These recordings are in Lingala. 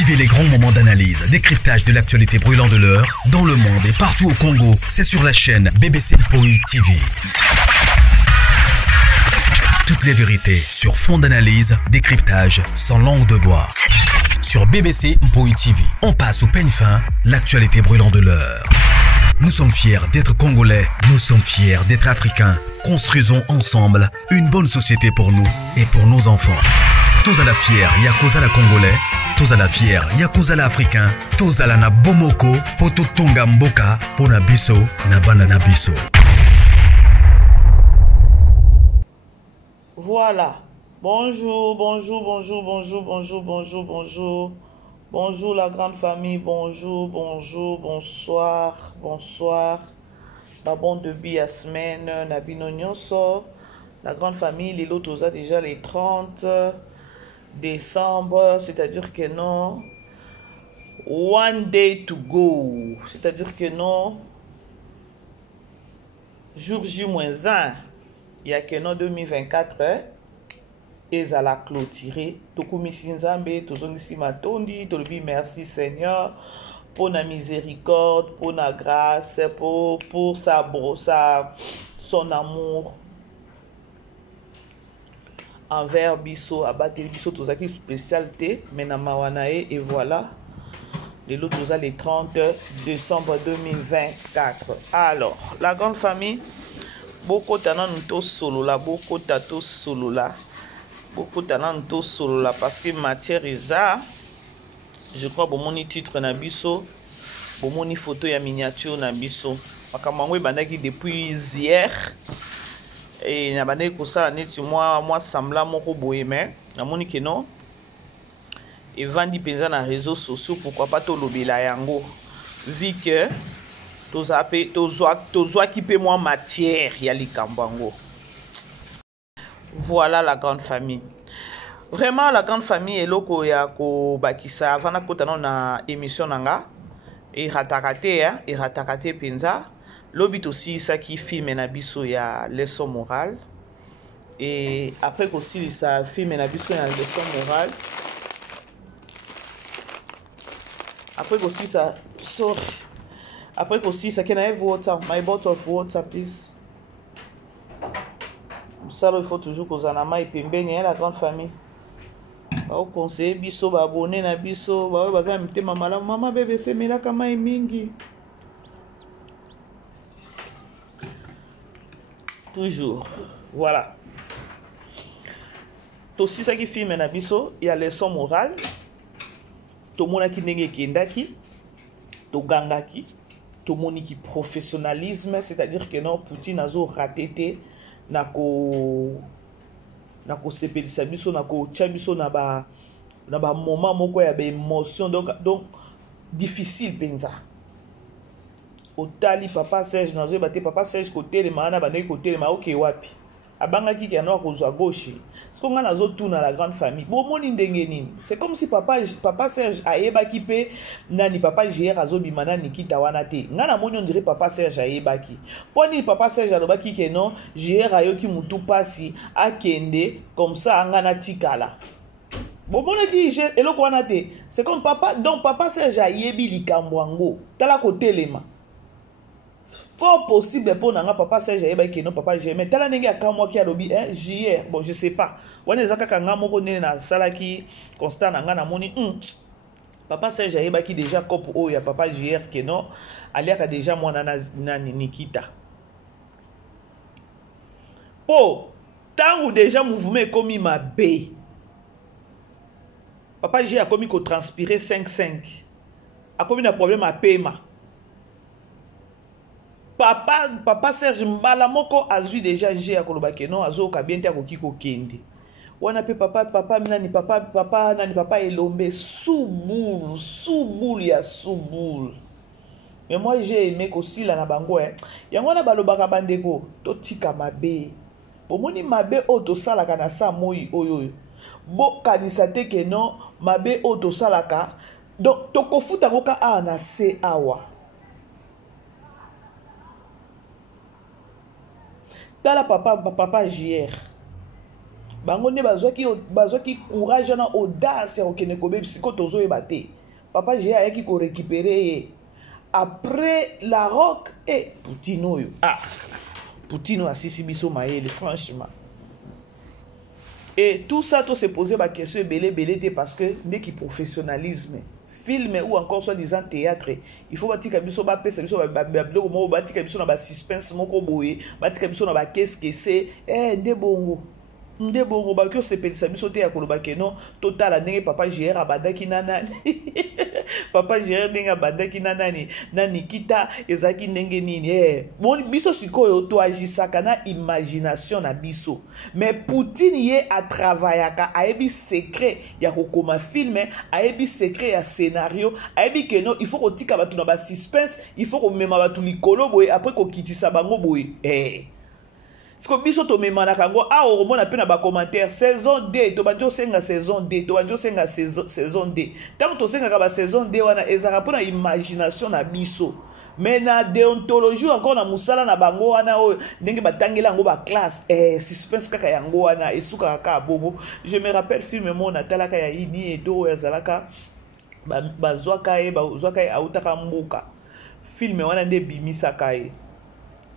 Vivez les grands moments d'analyse, décryptage de l'actualité brûlante de l'heure, dans le monde et partout au Congo. C'est sur la chaîne BBC Mpoï TV. Toutes les vérités sur fond d'analyse, décryptage, sans langue de bois. Sur BBC Mpoï TV, on passe au peigne fin, l'actualité brûlante de l'heure. Nous sommes fiers d'être Congolais, nous sommes fiers d'être Africains. Construisons ensemble une bonne société pour nous et pour nos enfants. Tous à la fière, Yakozala Congolais. Tous à la fière, Yakozala Africain. Tous à la na Bomoko, Poto Tonga Mboka, Pona Biso, Nabana Nabiso. Voilà. Bonjour, bonjour, bonjour, bonjour, bonjour, bonjour, bonjour. Bonjour la grande famille, bonjour, bonjour, bonsoir, bonsoir. La bonne début à semaine, Nabino Nyonso. La grande famille, les lotos a déjà les 30 décembre, c'est-à-dire que non. One day to go, c'est-à-dire que non. Jour J-1, il y a que non 2024. Et à la clôturer. Tokumisi Nzambe, tozongisi matondi, tolobi merci Seigneur pour la miséricorde, pour la grâce, pour son amour envers Bisso, abattre Bisso, tout ça qui spécialité, mais na mawanae, et voilà. Les lots les 30 décembre 2024. Alors, la grande famille, beaucoup d'anan nous solo là, beaucoup d'atos solo là. Beaucoup de solo là parce que matière est je crois que mon titre nabiso mon photo et miniature nabiso makamangwe bandaki depuis hier et na bandaki ko sala neti moi sembla moko boye mais na moni que non et vandi penza na réseaux sociaux pourquoi pas to lobela yango vu que tozo qui peut moi matière ya likambango. Voilà la grande famille. Vraiment la grande famille est loko ya ko bakisa avant na kota na émission nanga et ratakate penza lobit aussi ça qui filme na biso ya leçon morale et après aussi ça filme na biso ya leçon morale après aussi ça sort après aussi ça can I have water my bottle of water please. Ça il faut toujours que zanama et pembeni la grande famille. Au conseil biso ba abonné na biso ba ba mite mama bébé c'est mela kama mingi. Toujours. Voilà. To si ça qui filme na biso, il y a leçon morale. To mona ki ndenge kendaki, to gangaki, to moni ki professionnalisme, c'est-à-dire que non Poutine azo raté nako sepelisa biso nako tia biso na ba moment moko ya ba émotion donc difficile penza otali papa Serge nazo baté papa Serge côté le mana bandeki côté le ma OK wapi abanga ki ya noir kozwa gauche ce qu'on a nazo tuna la grande famille bon moni ndenge nini c'est comme si papa Serge ayeba ki pe nani papa JR azobima na Nikita wana te ngana moni on dirait papa Serge ayeba ki poni papa Serge alobaki ke non JR ayoki mutu pasi akende comme ça ngana tikala bon moni ki eloko wana te c'est comme papa donc papa Serge ayebi likambwango tala ko telema fort possible pour nanga papa Serge ayeba ki non papa JR mais tala ndenge akamwa ki alobi JR bon je sais pas wana ezaka kanga moko nene na salaki constant nanga na moni papa Serge ayeba ki déjà cop o ya papa JR que non aliaka déjà mwana na Nikita po tangu déjà mouvement komi mabe papa JR a komi ko transpirer 5-5 a komi na problème à paiement. Papa Serge mbala moko azui déjà G à kolobake non azo ka bien ta ko kiko kende wana pe papa nani papa elombe souboule ya souboule mais moi j'ai aimé ko sila na bango yango na balobaka bandeko to tika mabe bomoni mabe o to salaka na sa moi oyo bo kanisa te ke non mabe o to salaka donc to ko futa ngoka a na se awa. Tala papa JR bango nde bazwaki courage na audace ya kokende kobebisa ko tozoyeba te papa G ayaki korécupere ye après la rock Poutine oyo Poutine asisi biso mayele franchement et tout ça to se poser ba question belé parce que dès qui professionnalisme film ou encore soi-disant théâtre il faut batika biso ba pesa biso ba biloko mo batika biso na ba suspense moko boye batika biso na ba qu'est-ce que c'est nde bongo ba kyo sepelisa biso te ya koloba keno total ndenge papa GR abandaki na nani papa GR ndenge abandaki na nani na Nikita ezaki ndenge nini bon biso sikoyo to agisaka na imagination na biso mais Poutine ye a travaillaka ayebi secret ya kokoma film ayebi secret ya scénario ayebi keno il faut kotika batu na ba suspense il faut ko mema batu likolo boye après ko kitisa bango boye Siko biso to memana kango omona pe na ba commentaire saison D to banjo senga saison D to banjo senga saison D tant to senga ka ba saison D wana ezaka pona imagination na biso mais na déontologie encore na musala na bango wana o ndenge batangela yango ba classe suspense kaka yango wana esuka kaka bongo je me rappelle film mo na talaka ya ini edo yazalaka bazwaka autaka mboka film wana nde bimisaka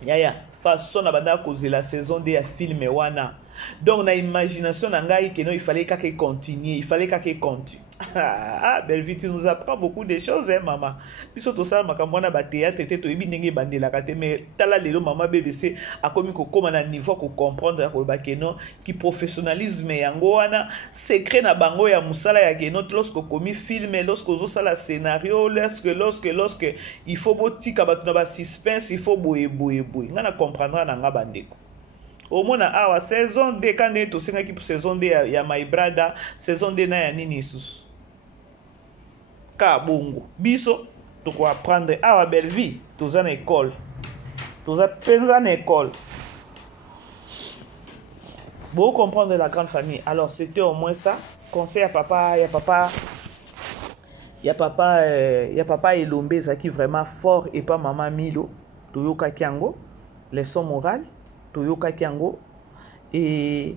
yaya façon na banda cause la saison de film wana donc na imagination na ngai que non il fallait qu'elle continue belle vie tu nous apprends beaucoup de choses maman biso to sala makambo na ba théâtre te to yebi ndenge bandela ka te mais tala lelo mama BBC akomi ko koma na niveau ko comprendre ko ba que non ki professionnalisme yango wana secret na bango ya musala ya que non lorsque komi film lorsque zo sala scénario lorsque il faut botika batu na ba suspense il faut boye ngana comprendre na nga bandeko au mona awa saison de kande to senga ki pour saison de ya my brother saison de na ya nini sus ka bongo biso to ko apprendre awa belle vie toza na école toza penza na école bon comprendre la grande famille alors c'était au moins ça conseil à papa ya papa Elombe zaki vraiment fort et pas maman Milo toyoka kiango leçon morale toyoka kiango et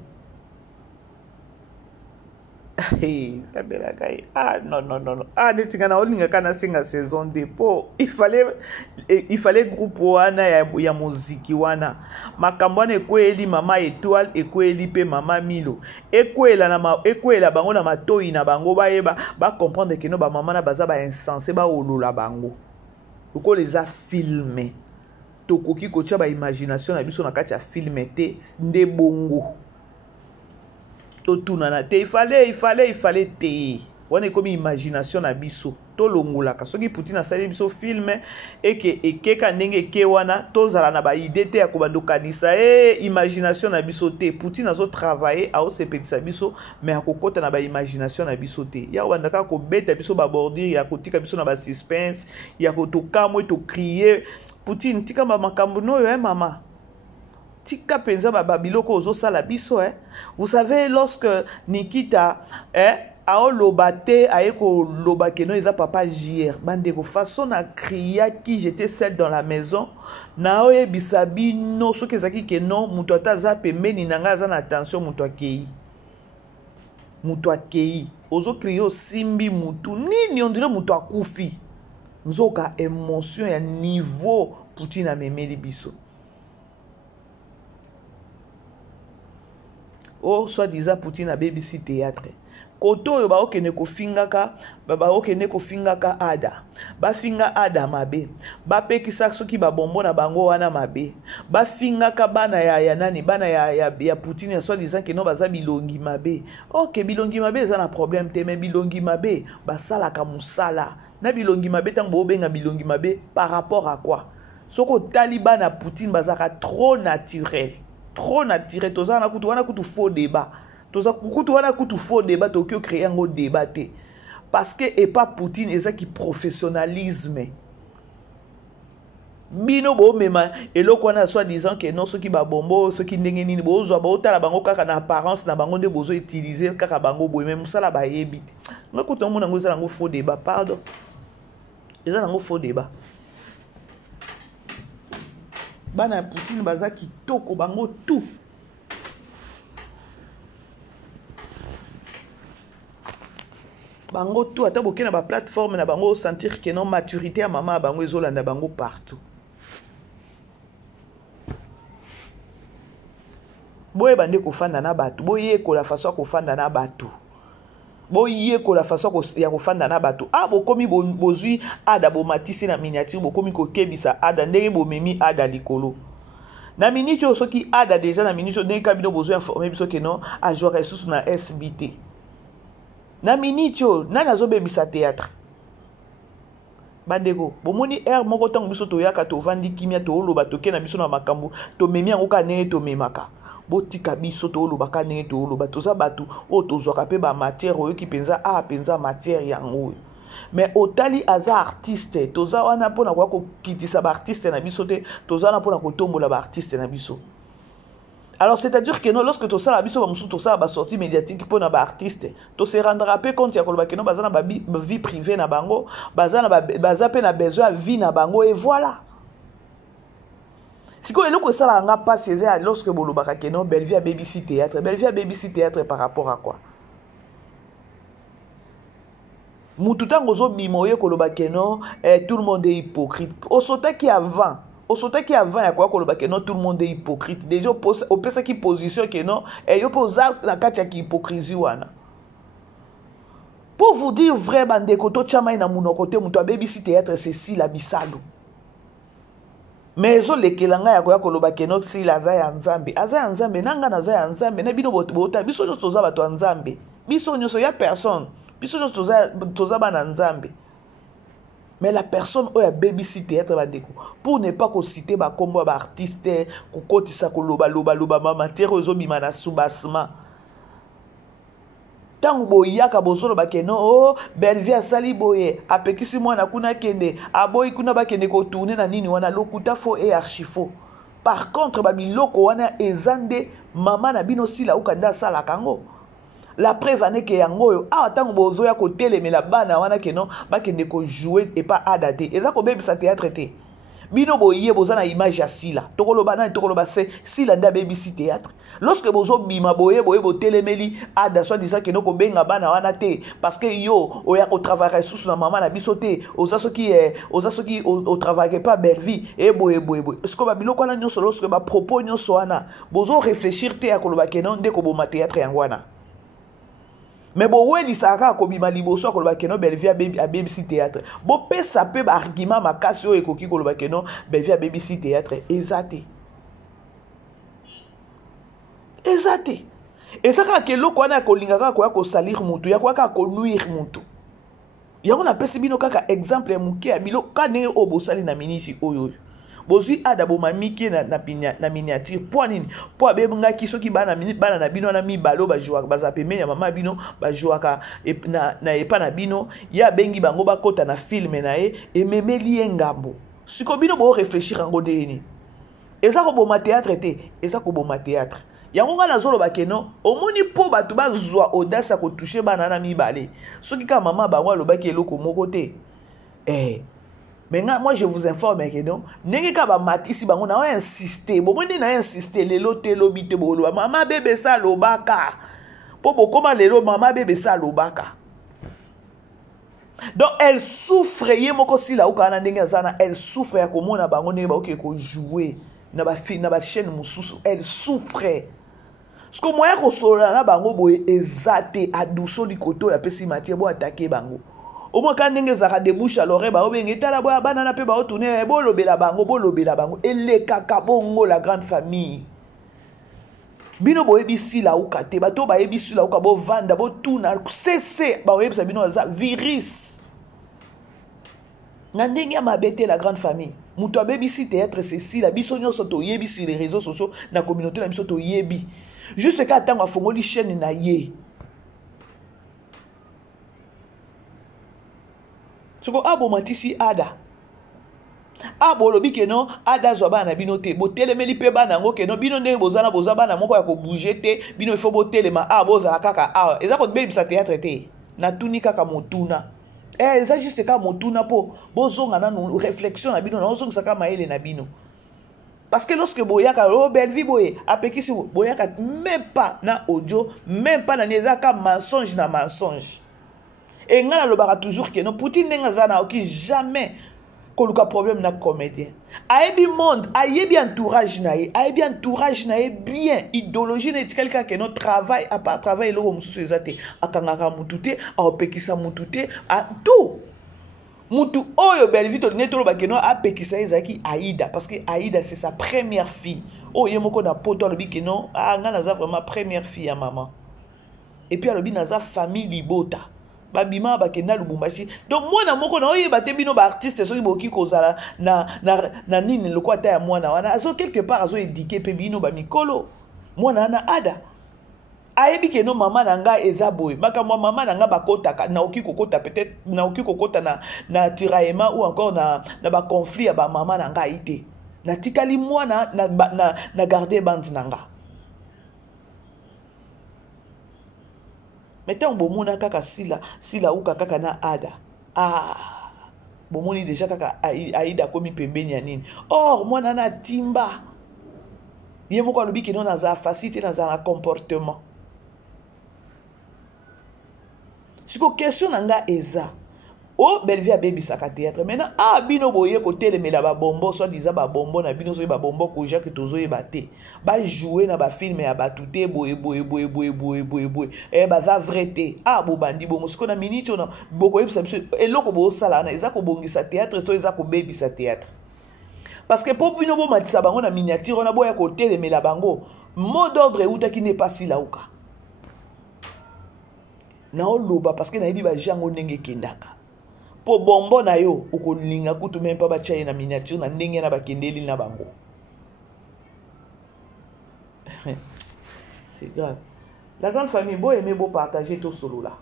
non netingana olinga kana singa saison dépôt il fallait groupe wana ya muziki wana makambo na ekweli mama étoile ekweli pe mama Milo ekwela bango na matoi na bango ba comprendre que no ba mama na baza ba insensé ba olola bango uko les a filmé tokoki kotia ba imagination na biso na kati ya film te nde bongo totuna na te il fallait te wana komi imagination na biso to longolaka soki Poutine asali biso film ekeka ndenge ke wana tozala na ba idée te ya kobandokanisa imagination na biso te Poutine azo travailler ao sepelisa biso mais akokota na ba imagination na biso te ya wandaka ko beta biso ba bordir ya kotika biso na ba suspense ya kotokamwe to crier Poutine tika makambo noyo mama tika penza babiloko ozo sala biso vous savez lorsque Nikita aolobate ayeko loba keno eza papa JR bandeko façon na cria qui j'étais seul dans la maison na oyebisa bino soki ezaki keno muto ataza pembeni nanga aza na attention muto akei ozo crier simbi mutu nini on dirait muto akufi nzoka émotion ya niveau Poutine amemeli biso soi-disant Poutine a BBC théâtre koto oyo baokende kofingaka ada bafinga ada mabe bapekisa soki babombo na bango wana mabe bafingaka bana ya nani bana ya Poutine ya soi-disant keno baza bilongi mabe bilongi mabe eza na problème te mais bilongi mabe basalaka musala na bilongi mabe tango bobenga bilongi mabe par rapport à quoi soko taliban na Poutine bazaka trop naturel toza na kutu wana kutu faux débat toza kutu wana kutu faux débat tokyo créer un débat parce que et pas Poutine eza ki professionnalisme bino bo mema eloko wana soi-disant que non soki ba bombo soki ndenge nini bozwa botala bango kaka na apparence na bango nde bozo utiliser kaka bango boye même musala ba yebi ngakutu omona ngo eza nango faux débat pardon eza nango faux débat bana Poutine baza kitoko bango tout bango tout ata boke na ba plateforme na bango sentir que non maturité à maman bango ezolanda bango partout. Boye bande kofanda na batu, boye ko la façon kofanda na batu. Boye ko la façon ya kofanda na batu. Ah bokomi bozui ada bo matisi na miniature bokomi ko kebisa ada ndenge bo memi ada likolo. Na miniature soki ada déjà na miniature ndenge kabino bozui informer biso que non a jouer sous na SBT. Na miniature nana zo bebisa théâtre. Bandeko bomoni air moko tango biso to yaka to vandi kimia to oloba to ke na biso na makambu to memi yango ka ne to memaka. Botika biso to oloba ka ne to oloba to za batu o to zwaka pe ba matière oyo ki penza a penza matière yango. Mais otali aza artiste to za wana pona kwa ko kitisa ba artiste na biso te to za na pona ko tombola ba artiste na biso. Alors c'est-à-dire que non, lorsque tu sala biso ba musu to sala ba sortie médiatique pour na ba artiste, to se rendra pas compte ya koloba que non bazana ba vie privée na bango, bazana baza pe na besoin vie na bango et voilà. Siko eloko sala nga pas c'est lorsque boloba que non Belle Vie a BBC théâtre, Belle Vie a BBC théâtre par rapport à quoi? Mututango zo bimoye koloba que non, tout le monde est hypocrite. Au sauté qui avant au sauté qui avant ya quoi koloba que non tout le monde est hypocrite. Déjà au pesa qui position que non et yo posa la katia qui hypocrisie wana. Pour vous dire vraiment ndeko to chama ina munokote muto BBC théâtre c'est si la bisalo. Mais zo lekelanga ya kwa koloba que non si la za ya nzambe. Aza ya nzambe nanga na za ya nzambe na bino bota biso nyoso za bato nzambe. Biso nyoso ya personne. Biso nyoso toza bana nzambe. Mais la personne oya BBC théâtre bandeko pour ne pas ko citer ba kombo ba artiste ko kotisa ko loba mama terre zo bima na soubassement tango boyaka bozolo ba ke no oh Belle Vie asali boye apekisi mwana kuna kende aboyi kuna ba kende ko tourner na nini wana lokuta fo et archifo. Par contre ba biloko wana ezande mama na bino sila ukanda sala kango. La preuve ane ke yango ah tango bozo ya ko telemela bana wana ke non ba kende ko jouer et pas adate eza ko bebisa théâtre te bino boye boza na image ya sila tokoloba na tokoloba se sila nda BBC théâtre lorsque bozo bima boye bo telemeli ada soit disant que no ko benga bana wana te parce que yo oya ko travailler sous na maman na biso te oza soki au travaille pas Belle Vie et boye est-ce que ba biloko wana nyonso lorsque ba propos nyonso wana bozo réfléchir te ya koloba ke non ndeko boma théâtre yango wana. Mais bon, oui, l'isaka ko bima liboso ko ba keno Belle Vie a BBC théâtre. Bo pesa pe ba argument makasi o ekoki ko ba keno Belle Vie a BBC théâtre ezate. Ezate. Ezaka ke loko wana ko lingaka ko salir mutu ya ko ko nuire mutu. Yango na pesi bino kaka exemple muke ya bilo kane o bosali na minisi oyo. Bozui ada bomamiki na miniature po nini po abenga kiso ki bana na bino na mibalo ba jouaka baza pemenya mama bino ba jouaka na epa na bino ya bengi bango bakota na film na e memeli ngambo siko bino bo réfléchir ngo deni eza ko boma théâtre te eza ko boma théâtre yango ngana zolo ba keno omoni po batu bazwa audace ko toucher bana na mibale soki ka mama bango alobaki eloko moko te Maintenant, moi je vous informe que non, n'est-ce pas matisi bango na insister, bon on na insister les loté lobité bolo, maman bébé ça lobaka, po comment les lo maman bébé ça lobaka. Donc elle souffre yé moko si la uka na ndenge zana, elle souffre ya komona bango ne ba oké ko jouer na ba fi na ba chaîne mususu, elle souffre. Parce que moi ko sola na bango boye ezate aduso likoto ya pesi matie bo attaquer bango. Au moins quand ndenge zaka débouche à l'oreille ba obenge tala boya banana pe ba tourner bolobela bango et les kakabongo la grande famille bino boyebisi la ukate bato bayebisi la uka bo vanda bo tuna cesse ba oyebisa bino za virus na ndenge ya mabete la grande famille muto abebisi théâtre ceci la biso nyonso to yebi sur les réseaux sociaux na communauté na biso to yebi juste ka tango afongoli chaîne na ye. Soko abo matisi ada. Abo lobi ke non ada zo bana bino te bo telemeli pe bana ngo ke non bino ndenge bozana bozabana moko ya ko bouger te bino il faut bo telema abo za kaka a eza ko baby sa théâtre te na tuni kaka motuna eza juste ka motuna po bozonga na réflexion na bino na ozonga saka maele na bino parce que lorsque boyaka o Belle Vie boye apekisi boyaka même pas na audio même pas na nieza ka mensonge na mensonge. Et ngana lobaka toujours que non Poutine nenga zana oki jamais koluka problème na comédien. Ayebi monde, ayebi entourage nae bien idéologie na quelqu'un que non travail à part travail le mususu ezate akangaka mutute a opekisa mutute a tout. Mutu oyo belvito neto lobaka non apekisa ezaki Aïda parce que Aïda c'est sa première fille. Oh yemoko na poto lobi que non ngana za vraiment première fille à maman. Et puis alobi naza famille libota babima bakenda Lubumbashi donc mwana moko na oyeba te bino ba artiste soki boki kozala na nini loko ata ya mwana wana azo quelque part azo éduquer pe bino ba mikolo mwana na ada ayebi ke no mama na nga eza boy makamwa mama na nga bakotaka na oki kokota peut-être na oki kokota na tiraillement ou encore na ba conflit ya ba mama na nga ite na tikali mwana na garder bande na nga. Mettons bomona kaka sila uka kaka na ada. Bomoni déjà kaka Aïda komi pembeni ya nini. Or mwana na timba. Ye moko alobi ke non naza facilité naza na comportement. Siko question nanga eza. Oh Belvi a baby saka théâtre. Maintenant bino boye ko telemela ba bombo soit disant ba bombo na bino so ba bombo ko ja ke tozo e baté. Ba jouer na ba film ya batute boye. Ba za vrai bo bandi bo musiko na minute na boko yebisa biso eloko bo sala na eza ko bongisa théâtre to eza ko baby sa théâtre. Parce que pour bino bo matisa bango na miniature na boya ko telemela bango mot d'ordre euta qui n'est pas si lauka. Na oloba parce que na yebi ba jango ndenge kendaka. Po bombo na yo ukolinga kutu même pas bachaye na miniature na ndenge na bakendeli na bango. C'est grave. La grande famille beau aimer beau partager tout solo là.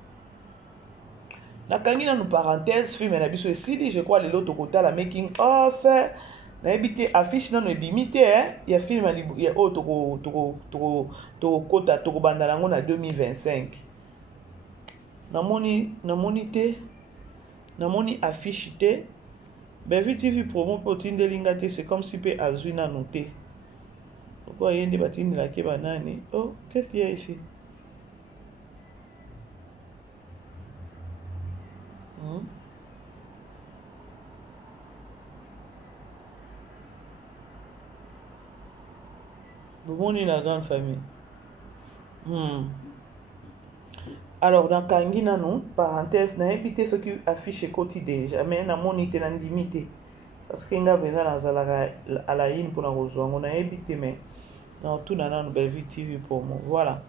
Na kangi na nous parenthèse film na biso esili je crois les loto kota la making of na ebité affiche na no ebimité ya film ya o toko kota toko banda nango na 2025. Namoni affiche te Belvi TV promo potinde lingate c'est comme si pe azuna noté. Pourquoi yende batini la ke banani? Oh, qu'est-ce qu'il y a ici? Bomoni la grande famille. Alors, dans Kangina, non, parenthèse, n'a évité ce qui affiche quotidien. Jamais n'a monité, n'a limité. Parce qu'il y a besoin à la ligne pour nous rejoindre. On a évité, mais dans tout, dans une belle TV pour moi. Voilà.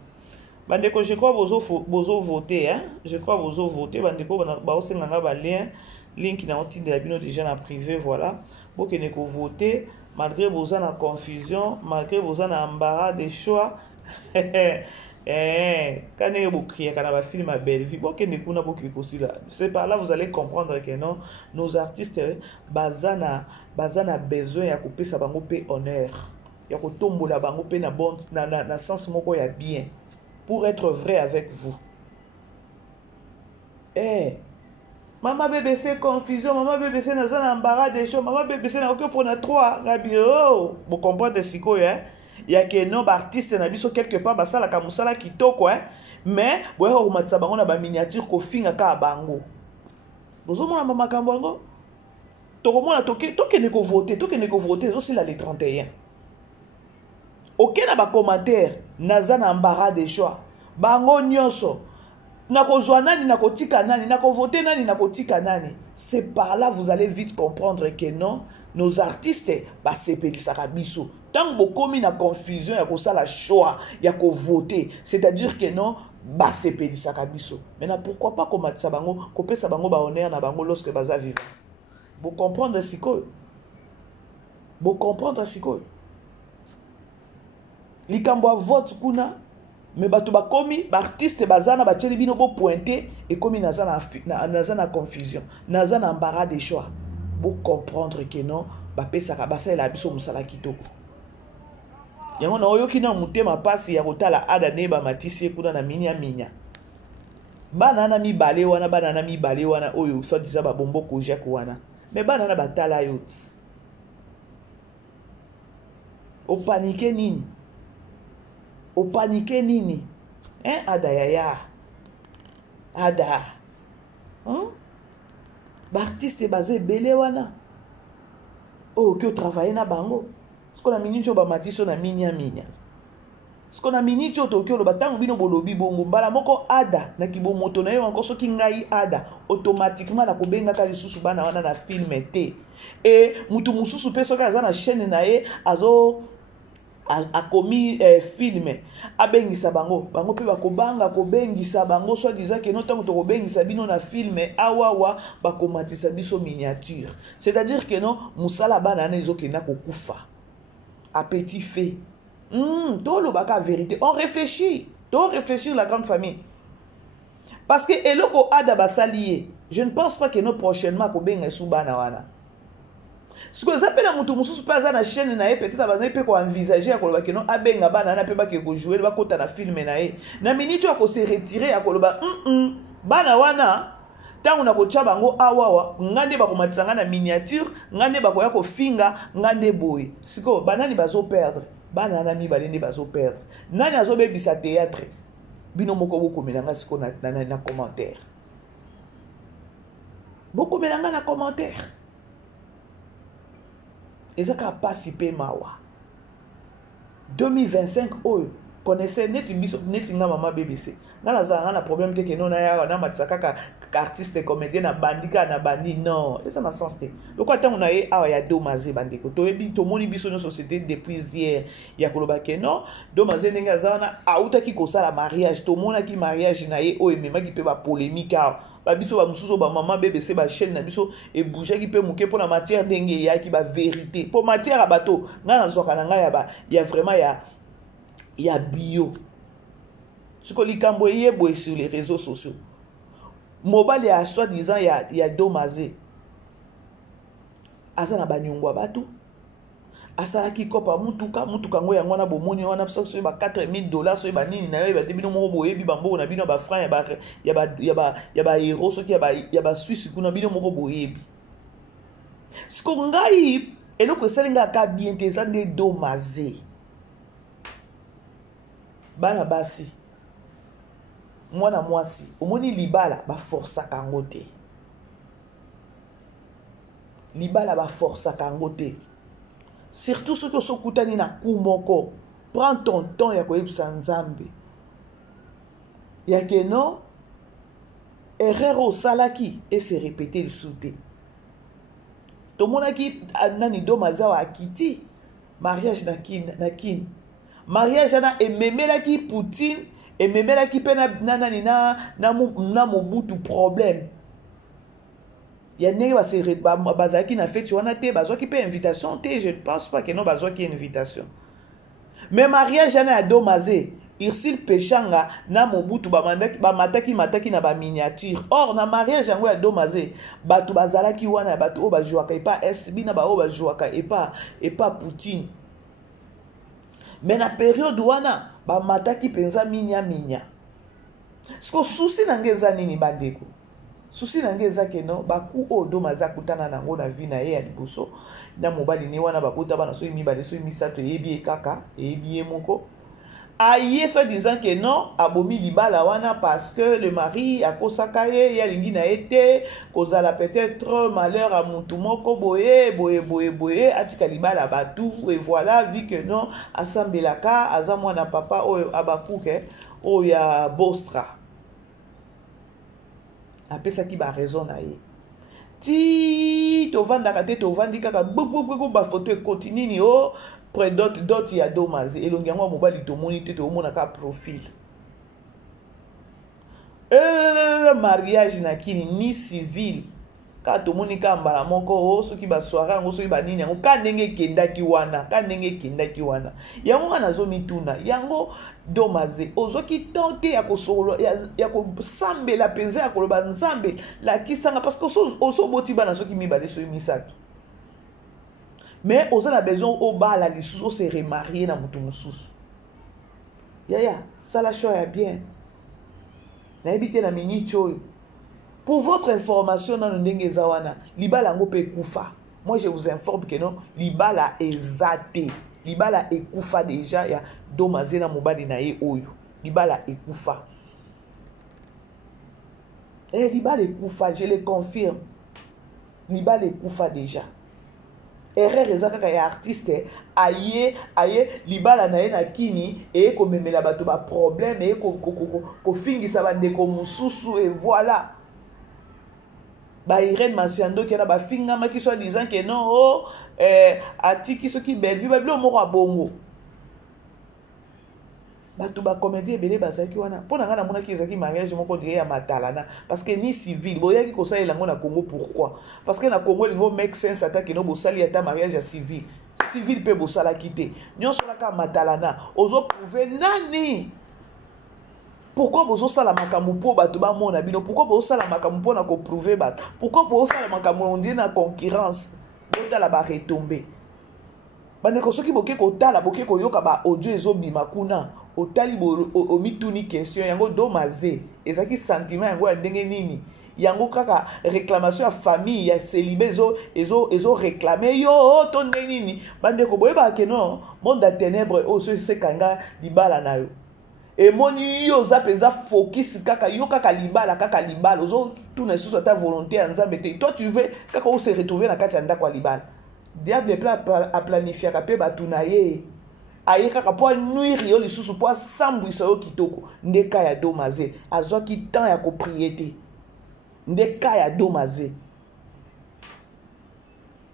Bandeko, je crois que vous votez, hein. Je crois que vous votez. Bandeko, vous avez un lien. Link qui n'a pas de la bino déjà dans privé, voilà. Vous que vous votez, malgré vos en confusion, malgré vos en embarras des choix. Quand vous criez, quand vous film à belle vie, c'est par là vous allez comprendre que non, nos artistes, bazana besoin de couper sa bango pe honneur, ya ko tombola bango pe na bon na sens moko ya bien, pour être vrai avec vous. Maman BBC confusion, maman BBC na zana embarras des choses, maman BBC na aucun pour na 3, gabi vous comprenez siko hein. Il y a que non artiste na biso quelque part basala ka musala kitoko mais boye o matsa bango na ba miniature ko finga ka bango bozo mona mama kambango to komona toke ne ko voter zo sila les 31 OK na ba commentaire naza na embarras des choix bango nyonso na ko joa nani na ko tika nani na ko voter nani na ko tika nani c'est par là vous allez vite comprendre que non nos artistes ba sepelisaka biso. Tant que vous avez une confusion, il y a la choix, il y a voter. C'est-à-dire que non, bah c'est pédé ça kabiso. Maintenant, pourquoi pas qu'on mette ça bango, qu'on peut ça bango ba honneur na bango lorsque baza vivant. Vous comprenez ce que? Vous comprenez ce que? Likambo vote kuna, mais batu ba komi, ba artiste bazana ba tcheli bino bo pointer et komi na confusion, naza na embarras des choix. Vous comprendre que non, ba pesa ka basa la biso musala kitoko. Yango na oyoki na mutema pasi ya kotala ada neba matisi kuna na minya. Bana na mibale wana oyo so disa ba bombo ko jek wana. Mais bana na batala yot. O panique nini? Ada yaya. Ada. Artiste basé belé wana. Oh, que travailler na bango. Ce qu'on a minute ba matiso na minya. Ce qu'on a minute to que le batango bino bolobi bongo mbala moko ada na kibo moto na yo encore soki ngai ada automatiquement na kobenga ka lisusu bana wana na film te. Et mutu mususu pe soki aza na chaîne na ye azo a commis film abengisa bango pe bakobanga kobengisa bango soit disant que notango to kobengisa bino na film awawa bakomatisa biso miniature, c'est-à-dire que non musala bana na ezokenda kokufa à petit fait. Tolo baka vérité, on réfléchit la grande famille parce que eloko ada basalié, je ne pense pas que nous prochainement kobenga subana wana. Ce que ça peut na mutu mususu pas na chaîne na ye peut-être abana pe ko envisager akoloba que non abenga bana na pe ba ke ko jouer ba kota na film na ye na minute ko se retirer akoloba bana wana tangu na ko tcha bango awawa ngande ba ko matisanga na miniature ngande ba ko ya ko finga ngande boy siko banani bazo perdre bana na mi balende bazo perdre nani azo bebisa théâtre bino moko boko melanga siko na commentaire boko melanga na commentaire. Ezaka participer mawa 2025 oyo connaissez neti biso neti nga mama BBC ngala za na problème te que non na ya na matisaka ka artiste comédien na bandika na bandi non ça na sens te lokwa tango na ye awa ya domaze bandiko to ebi to moni biso no société depuis hier ya koloba ke non domaze ndenge za na auta ki ko sala mariage to mona ki mariage na ye oyo memaki pe ba polémique ba biso ba mususu ba mama BBC ba chaîne na biso e bouger ki pe muke pour la matière ndenge ya ki ba vérité pour matière à bateau ngana zoka na nga ya vraiment ya bio ce que likambo yebo sur les réseaux sociaux mobile ya soit disant ya domaze asa na banyongwa bato asala ki kopa mutuka ngo ya ngwana bomoni wana so ba $4000 so ba nini na yo ba tebino mo boyebi bambo na bino ba franc ya ba héros so ki ya ba Suisse kuna bino mo boyebi siko ngai eloko selinga ka bien te za de domaze bana basi mwana mwasi omoni libala ba force kango te surtout ceux qui sont koutani na kumoko prends ton temps ya koyebisa nzambe ya que non erreur au salaki et se répéter le souté to monaki nani domaza wa akiti mariage na kin mariage na ememelaki Poutine ememelaki pe na Mobutu problème ya ndenge bazalaki na fete wana te bazwaki pe invitation te je ne pense pas que non bazwaki invitation mais mariage na ya domaze Irsil Pechanga na Mobutu mataki na ba miniature or na mariage yango ya domaze batu bazalaki wana batu o bajuaka epa SB na ba o bajuaka epa Poutine mais na période wana ba mataki penza minya siko souci na ngeza nini bandeko souci na ngeza ke no baku o domaza kutana nango na vie na ye ya liboso na mobali ne wana babota bana so mibale so misato ebi kaka ebi moko aye so disant que non abomi libala wana parce que le mari akosaka ye ya lingi na ete kozala peut-être malheur à mutu moko boye atika libala batu et voilà vu que non asambelaka aza mwana papa oyo abakuke oyo ya Bostra apesaki ba raison na ye ti tovandaka te tovandi kaka ba photo e continue o près d'autres ya domaze elongi yango mobali tomoni te tomona ka profil mariage na kini ni civil ka tomoni ka mbala moko o soki ba soirée yango soki ba nini yango ka ndenge kendaki wana yango ngana zo mituna yango domaze ozoki tente ya kosolo ya kosambela penza ya koloba nzambe la kisanga parce que oso boti bana soki mibale so misato mais on a besoin au bas la lisusu se remarier na mutu mususu ya ça la chose est bien na habité na minicho pour votre information dans ndenge zawana libala ngo pe kufa moi je vous informe que non libala ezate libala ekufa déjà ya domaze na mobali na ye oyo libala ekufa Eh, libala ekufa, je le confirme. Libala ekufa déjà. Erreur ezaka ya artiste aye libala na ye na kini et ko memela bato ba problème et ko fingisa bandeko mususu et voilà. Ba Irène Masiando qui na ba fingama qui soit disant que non oh atiki soki belvi ba bilo moko abongo. Bato ba comédie ebele bazaki wana pona ngana mona ki ezaki mariage moko dire ya matalana parce que ni civil boyaki ko sa elango na Congo pourquoi parce que na Congo lingo make sense attaque no bosali ata mariage ya civil pe bosala kité nyonso la ka matalana ozo prouver nani pourquoi bozo sala makambo po bato ba mona bino pourquoi bozo sala makambo po na ko prouver bato pourquoi bozo sala makambo on dit na concurrence botala ba retomber bandeko soki boke ko tala boke ko yoka ba audio ezobima kuna otali o mituni question yango domaze ezaki sentiment yango ya ndenge nini yango kaka réclamation ya famille ya célibé ezo réclamer yo to ndenge nini bandeko boyeba ke non monde ya ténèbres o so sekanga libala na yo et moni yo za penza focus kaka yo kaka libala ozo tout ne sous ta volonté en nzambe te toi tu veux kaka o se retrouver na kati ya ndako ya libala diable plan a planifier ka pe batuna ye aye kaka po nuire yo lisusu po sambwisa yo kitoko ndeka ya domaze azwaki temps ya kopriete ndeka ya domaze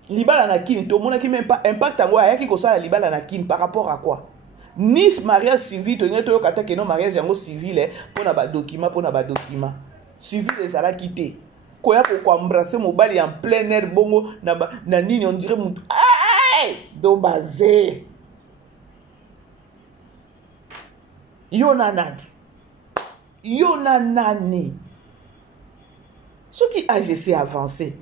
libala na kini to monaki même pas impact yango ayaki kosala libala na kini par rapport à quoi ni mariage civil to ngeto yo kata ke no mariage yango civil pona ba document civil ezalaki te koya ko embrasser mobali en plein air bongo na nini on dirait mutu domaze yo na nani soki AGC avancé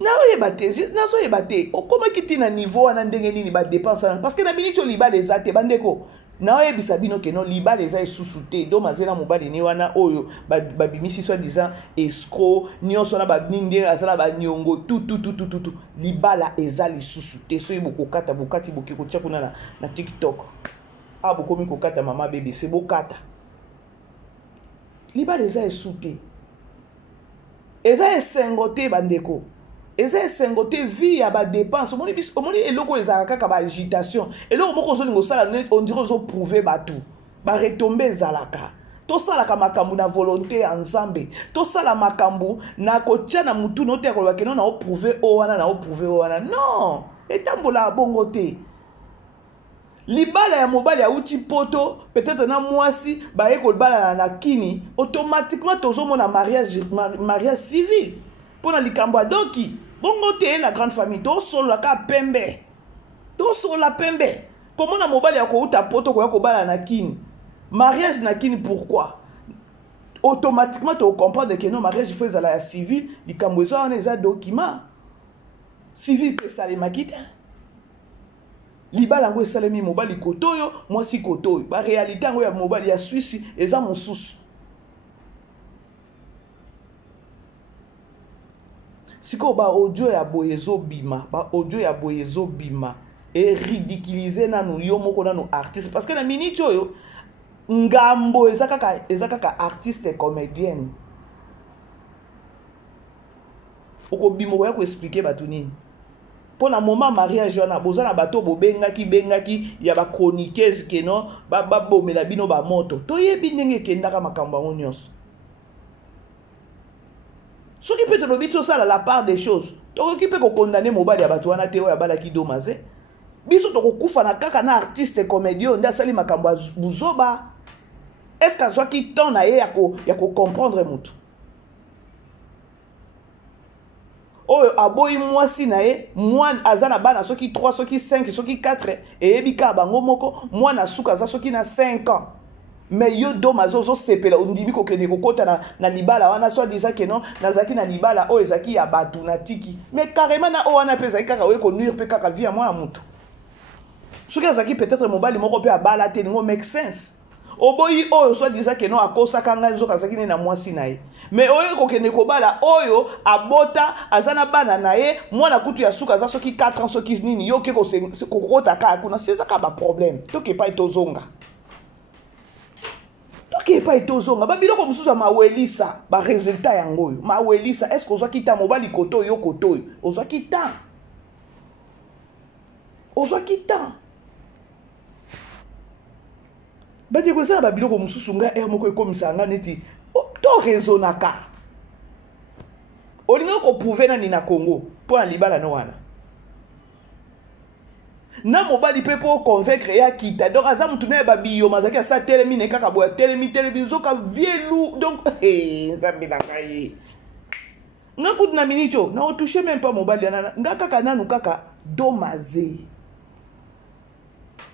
nazo yebate okoma kiti na niveau wana ndenge nini ba dépense parce que na binicho libala ezate bandeko na oyebisa bino ke no libala eza esusu te do mazela mobali ni wana oyo babimisi soit disant escroc nyonso na babinde azala ba nyongo tout libala eza lisusu te so yebokokata bokati bokiko tia kuna na TikTok bokomi kokata mama bébé c'est bokata libala eza esute eza esengote bandeko eza esengote vie ya ba dépense omoni eloko ezaka kaka ba agitation eloko moko ozolingo sala on dirait ozo prouver batu ba retomber ezalaka to salaka makambu na volonté ensemble to sala makambu na kotia na mutu no te kolobaki no na o prouver o wana non etambola bongo te libala ya mobali ya uti poto peut-être na mwasi baye kolibala na kini automatiquement tozomona mariage civil pona likambo adoki bongo te na grande famille tosolola ka pembe komona mobali ya kouta poto koya kobala na kini mariage na kini pourquoi automatiquement to comprendre que non mariage faut ezala ya civil likambo eza wana eza document civil pe salema kita libala ngo esalemi mobali kotoyo mwasi kotoyo ba réalité ngo ya mobali ya Suisse eza mosusu siko ba audio ya boyezo bima et ridiculiser nanu yo moko nanu artiste parce que na minute oyo ngambo eza kaka artiste et comédienne oko bimo ya ko expliquer batu nini pour la moment mariage wana bozana bato bengaki ya ba chroniqueuse ke non ba bomela bino ba moto to yebi ndenge kendaka makambo ngo nyonso soki peut lobi to sala la part des choses to ki peut ko condamner mobali ya bato wana te o ya balaki domaze biso to ko kufa na kaka na artiste et comédien nda sali makambo buzoba est-ce que soit ki ton na ye ya ko comprendre mutu oyo aboyi mwasi na ye mwana azana bana soki 3 soki 5 soki 4 eyebika bango moko mwana suka aza soki na 5 ans mais yo domazo zo sepela ondimi kokende kokota na libala wana soit disant que non nazaki na libala oyo ezaki ya batu na tiki mais carrément na o wana pesa kaka oyo ko nuire pe kaka via mwana mutu soki azaki peut-être mobali moko pe abala te ngo make sense oboyi oyo soit disant que non akosaka nga nzoka azaki na mwasi na ye mais oyo kokende kobala oyo abota azana bana na ye mwana kutu ya suka za soki 4 ans soki nini yo ke kokota ka kuna c'est ça ka ba problème to ke pa etozonga soki epa etozonga babiloko mosusu ya mawelisa baresultat yango oyo mawelisa estce ozwaki ntan mobali koto oyo koto oyo ozwaki ntan bandeko eza na babiloko mosusu nga ere moko ekomisa nga neti to raisonnaka olinga koprouve nani na Congo mpo na libala no wana na mobali pe po convaincre ya kita donc aza mutu na babiyo mazaki asa telemi ne kaka boya telemi zoka vielu donc nzambe na ngai nga kutu na minicho na otouche même pas mobali na nga kaka nanu kaka domaze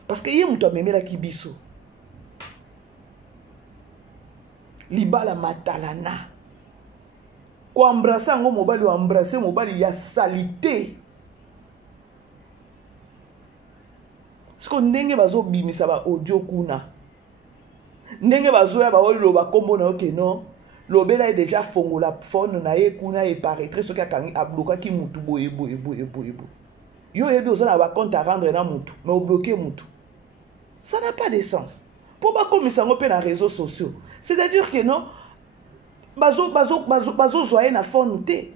parce que ye mutu amemela kibiso libala matalana ko embrasser ngo mobali wa embrasser mobali ya salité siko ndenge bazo bimisa ba audio kuna ndenge bazo ya ba olo ba kombo na oke non lobela est déjà fongola phone na ye kuna e paraître soki akangi abloka ki mutu boye yo yebi ozana ba compte à rendre na mutu mais obloquer mutu ça n'a pas de sens pour ba komisa ngo pe na réseaux sociaux c'est-à-dire que non bazo zoye na phone te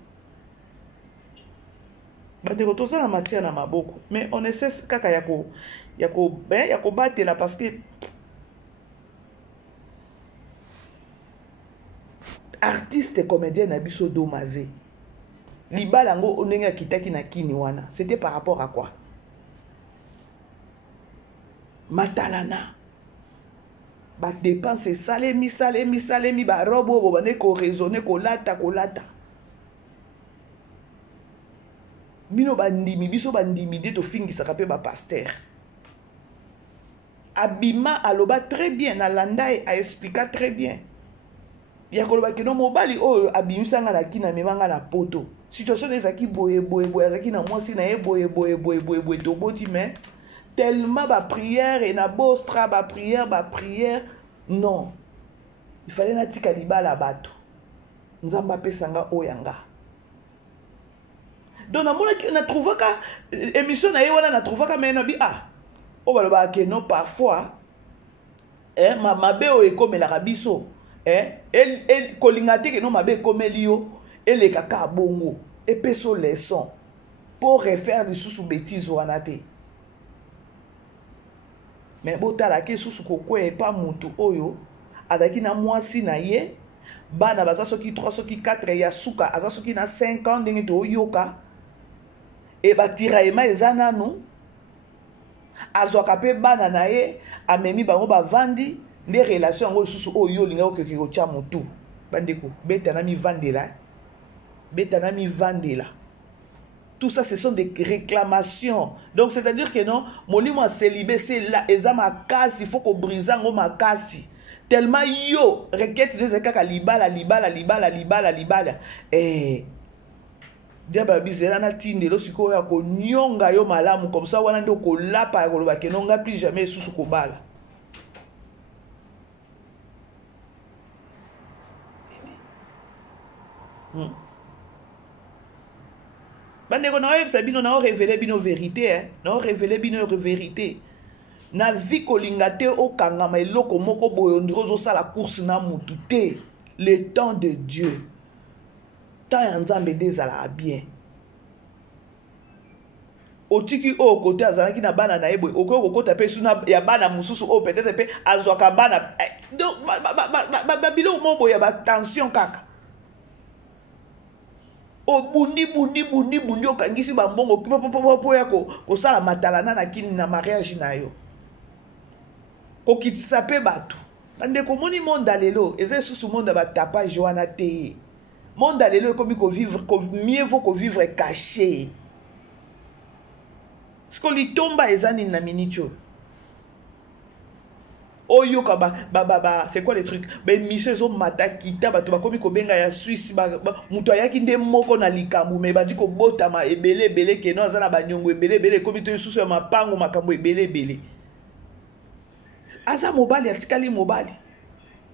bandeko toza na matière na maboko mais on essaie kaka yako batela parce que artiste comédien na biso domaze libala ngo ndenge akitaki na kini wana c'était par rapport à quoi matalana ba dépense salemi ba robo bo bane ko raisonner ko lata bino bandimi biso bandimi de to fingisa ka pe ba pasteur Abima aloba très bien Nalandai a expliqué très bien ya koloba ke no mobali o abimisa nga na kina memanga na poto situation ezaki boye azaki na mwasi na ye boye to boti mais tellement ba prière et na bostra ba prière non il fallait na tika libala bato nzamba pesanga oyanga donc na trouvaka émission na ye wana na trouvaka mais na bi o baloba ke non parfois mabe o ekomela biso el kolingate ke non mabe ekomeli yo ele kaka bongo et peso leçon pour refaire des sous bêtises wana te mais botala ke sous kokwe pas mutu oyo adaki na mwasi na ye bana baza soki 3 soki 4 ya suka aza soki na 5 ans ndenge to yoka e batira ema ezana nu azwaka pe bana na ye amemi bango bavandi nde relation yango lisusu oyo olinga okeke kotya motu bandeko beta na mivandela tout ça ce sont des réclamations donc c'est à dire que non molimo a célibé c'est là eza makasi il faut ko briser ngo makasi tellement yo requête de kaka libala diable bizela na tinde lo siko ya ko nyonga yo malamu comme ça wana ndo ko lapa ya koloba ke nonga plus jamais susu ko bala bandeko na oyebisa bino na révéler bino vérité na révéler bino vérité na vie kolinga te okangama eloko moko boyo ndiro ozosala course na mutu te le temps de Dieu temps ya nzambe nde ezalaka bien otiki oyo kote azalaki na bana na ye boye okoki kokota mpe suna ya bana mosusu oyo peut-être mpe azwaka bana donc babiloko moko boye ya batension kaka obundi okangisi bambongo po ya kosala matalana na kini na mariage na yo kokitisa mpe bato bandeko moni monde alelo eza lisusu monde ya batapage wana te monde alelo ekomi mieux vaut kovivre caché siko litomba eza nini na minicho oyoka fait quoi les trucs émission ezomata kita bato bakomi kobenga ya Suisse mutu ayaki nde moko na likambo me badi kobotama ebele keno aza na banyongo ebele ekomi to lisusu ya mapango makambo ebele aza mobali atikali mobali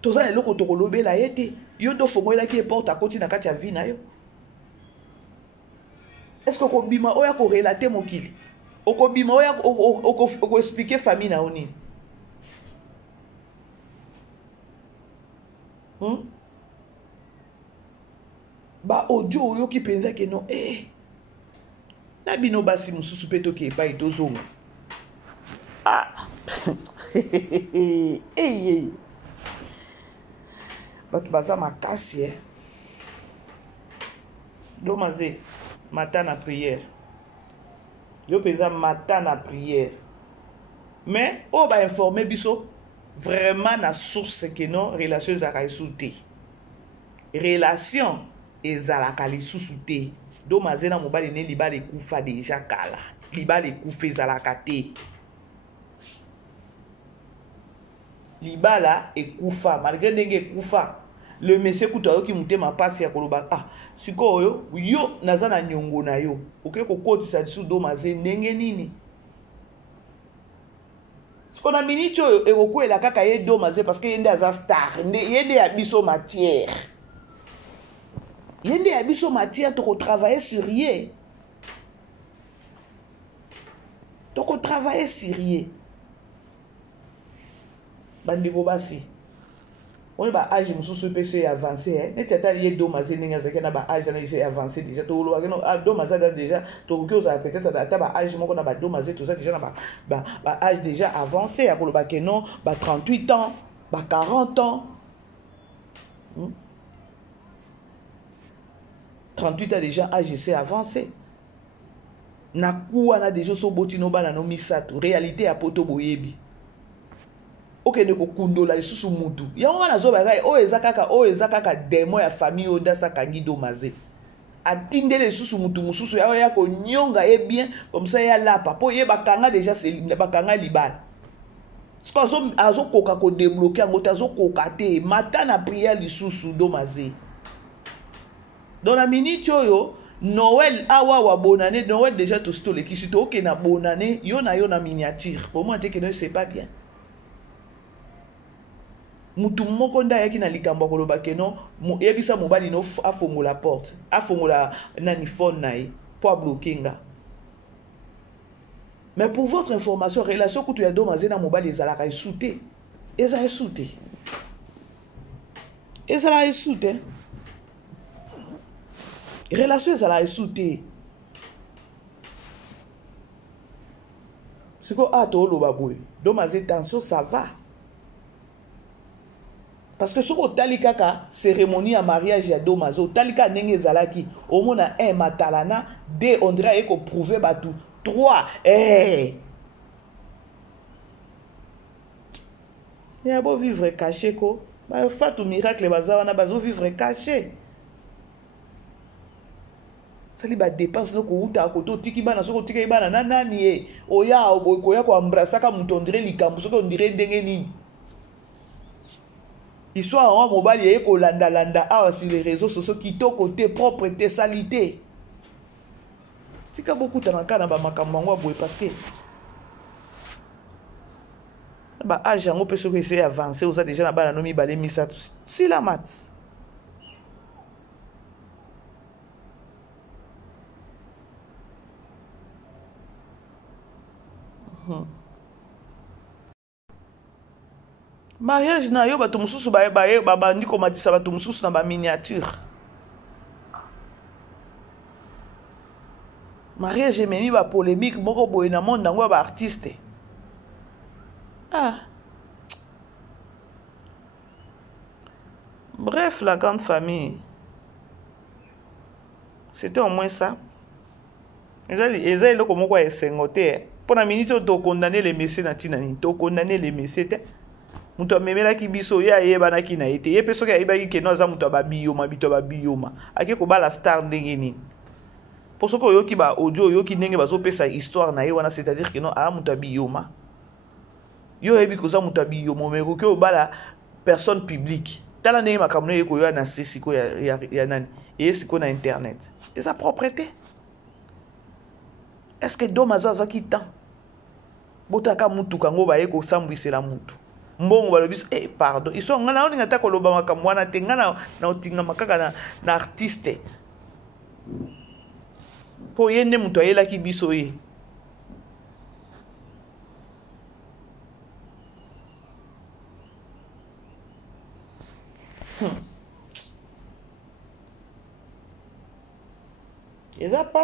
toza eloko tokolobela ye te yo ndo fongoelaki eporte akoti na kati ya vie na yo est-ce que okobima oya korelate mokili okobima oya okoexplike famille na yo nini Ba audio oyo ki penza ke non na bino basi mususu pe toke epai tozonga. Bato baza makasi do maze matin na prière yo penza matin na prière mais on va informer biso vraiment na source que non relation ezalaka lisusu te relation ezalaka lisusu te do maze na mobali ne libala ekufa deja kala libala ekufa ezalaka te libala ekufa malgré ndenge ekufa le monsieur kutu ayoki motema mpasi ya koloba sikoyo yo naza na nyongo na yo oke kokotisa lisusu do maze ndenge nini siko na miniti oyo ekokwela kaka ye do maze parce que ye nde aza star ye nde ya biso matière ye nde ya biso matière tokotravaille sur ye tokotravaille sur ye bandeko basi on ba âge mususu pe se avancer neti ata ye do maze ndenge azalaki na ba âge na ese avancer déjà toloba keno do maze aza déjà tokoki ozala peut-être ata ba âge moko na ba do maze toza déjà na ba âge déjà avancé ya koloba keno ba 38 ans ba 40 ans 38 ans déjà âge ese avancé na kuwa na déjà so botino bana no misato réalité ya poto boyebi okende kokundola lisusu mutu yango wana zoba kai oyo eza kaka demo ya famille oyo ndasa kangi do maze atindele lisusu mutu mususu yayo ya konyonga ye bien comme ça ya lapa po ye bakanga déjà bakanga libala siko azokoka kodebloke yango te azokoka te mata na prière lisusu do maze dans la minute oyo Noël awa bonane Noël déjà tout sto le kisito okende na bonane yo na miniature pour moi te que non c'est pas bien mutu moko nda yaki na likambo koloba keno yebisa mobali no afongola porte afongola nani phone na ye pour bloquer nga mais pour votre information relation kutu ya do maze na mobali ezalaka esute ezala esute relation ezala esute siko toloba boye do maze tension ça va. Parce que ce que talika ka cérémonie à mariage ya do mazo talika ndenge ezalaki omona matalana de on dirait eko prouver batu 3 ya bo vivre caché ko ba fatu miracle bazawa na bazo vivre caché sali ba dépense no ko uta ko to tiki bana soko tiki bana nani oya oya ko embrasser ka muto on dirait likambo soko on dirait ndenge nini histoire en mobile et ko landa sur les réseaux sociaux qui to côté propreté salité tika beaucoup tanaka na ba makambo ngwa boye parce que ba âge yango pe soko essayer avancer oza déjà na bana no mi balé misa si la mat mariage na yo bato mususu bandi komatisa bato mususu na ba miniature mariage ememi ba polémique moko boye na monde nango ba artiste bref la grande famille c'était au moins ça eza eloko moko ya esengo te mpo na minute to condamner les messieurs na ntina nini to condamner les messieurs te mutu amemelaki biso ye ayebanaki na ye te ye mpe soki ayebaki keno aza mutu ababiyoma bito ababiyoma ake kobala star ndenge nini mpo soki oyoki ba audio oyoki ndenge bazopesa histoire na ye wana c'est-à-dire keno aa mutu abiyoma yo oyebi koza mutu abiyoma me koki obala personne publique tala ndenge makambo no ye koyoya na se siko ya nani eye siko na internet eza propreté est-ce que do mazo azaki temps botaka mutuka ngo baye kosambwisela mutu mbongo balobi pardon iso nga na oninga ta koloba makambo wana te nga na otinga makaka na artiste po ye nde mutu ayelaki biso ye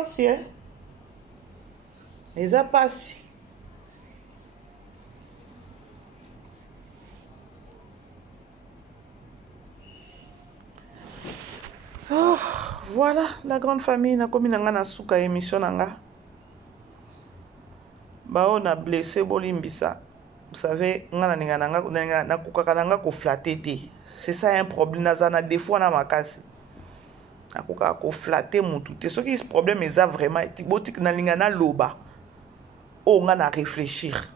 pasi, hein? Eza pasi. Oh, voilà la grande famille. Na komi nanga na suka émission nanga. Ba on a blessé bolimbisa. Vous savez, ngana ninga nanga na kukaka nanga ko flatter te. C'est ça un problème nazana des fois na makasi. Na kukaka ko flatter mutu te. Ce qui est problème eza vraiment botik na linga na loba. Oh ngana réfléchir.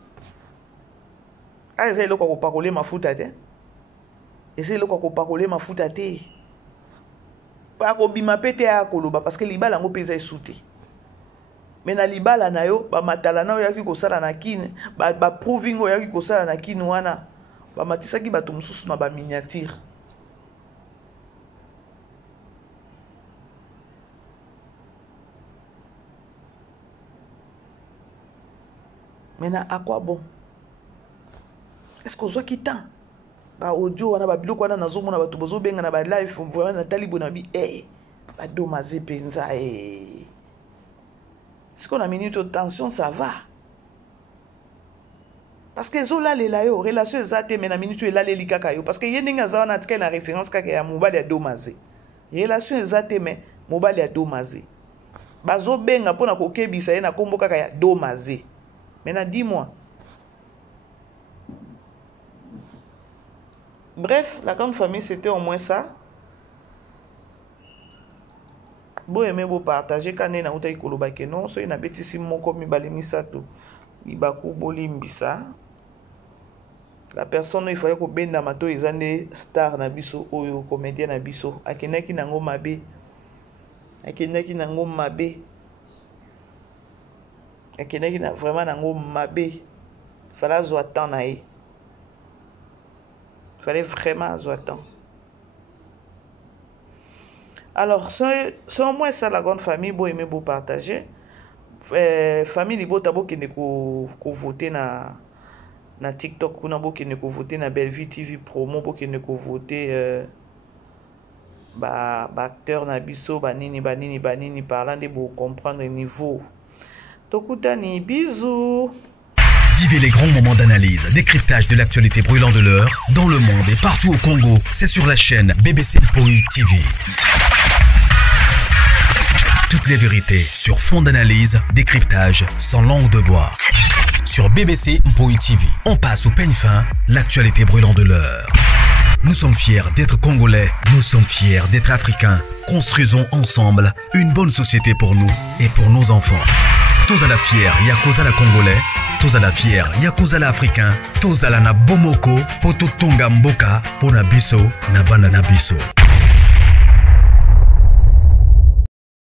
Ah eza loko ko parler mafuta te. Eza loko ko parler mafuta te. Pas ko bima pete ya koloba parce que libala ngo peza esouté. Mais na libala na yo ba matala na yo yaki kosala na kine ba proving yo yaki kosala na kine wana ba matisaki bato mususu na ba miniature. Maintenant à quoi bon? Est-ce qu'on soit quittant? Ba audio wana ba biloko wana nazo mona bato bozo benga na ba live vraiment na talibo na bi ba domaze penza Est-ce qu'on a minute de tension, ça va? Parce que zola le la yo, relation ezate mais na minute la le likaka yo parce que yeninga za na tika na référence kaka ya mobali ya domaze. Relation ezate mais mobali ya domaze. Bazo benga pona ko kebisa ye na kombo kaka ya domaze. Maintenant dis-moi. Bref, la grande famille c'était au moins ça. Bon aimer beau partager quand na uta ikoloba ke non so ina betisi moko mibale misato ibaku bolimbisa la personne il fallait ko benda mato ezande star na biso oyo comédien na biso akenaki nango mabe akenaki nango mabe akenaki na vraiment nango mabe fallait zo attendre na ye fallait vraiment zo attendre. Alors, c'est au moins ça la grande famille, beau aimer, beau partager. Famille, il beau tabo qui ne ko voter na TikTok, kuna beau qui ne ko voter na Bellevue TV promo, beau qui ne ko voter ba acteur na biso, banini parlant de beau comprendre le niveau. Tokutani, bisous. Vivez les grands moments d'analyse, décryptage de l'actualité brûlante de l'heure, dans le monde et partout au Congo. C'est sur la chaîne BBC Mpoï TV. Toutes les vérités sur fond d'analyse, décryptage sans langue de bois. Sur BBC Mpoï TV, on passe au peigne fin, l'actualité brûlante de l'heure. Nous sommes fiers d'être Congolais, nous sommes fiers d'être Africains. Construisons ensemble une bonne société pour nous et pour nos enfants. Tous à la fière, Yakoza la Congolais. Tous à la fière, Yakoza la Africain. Tous à la na Bomoko, Poto Tonga Mboka, Pona Biso, na Bana na Biso.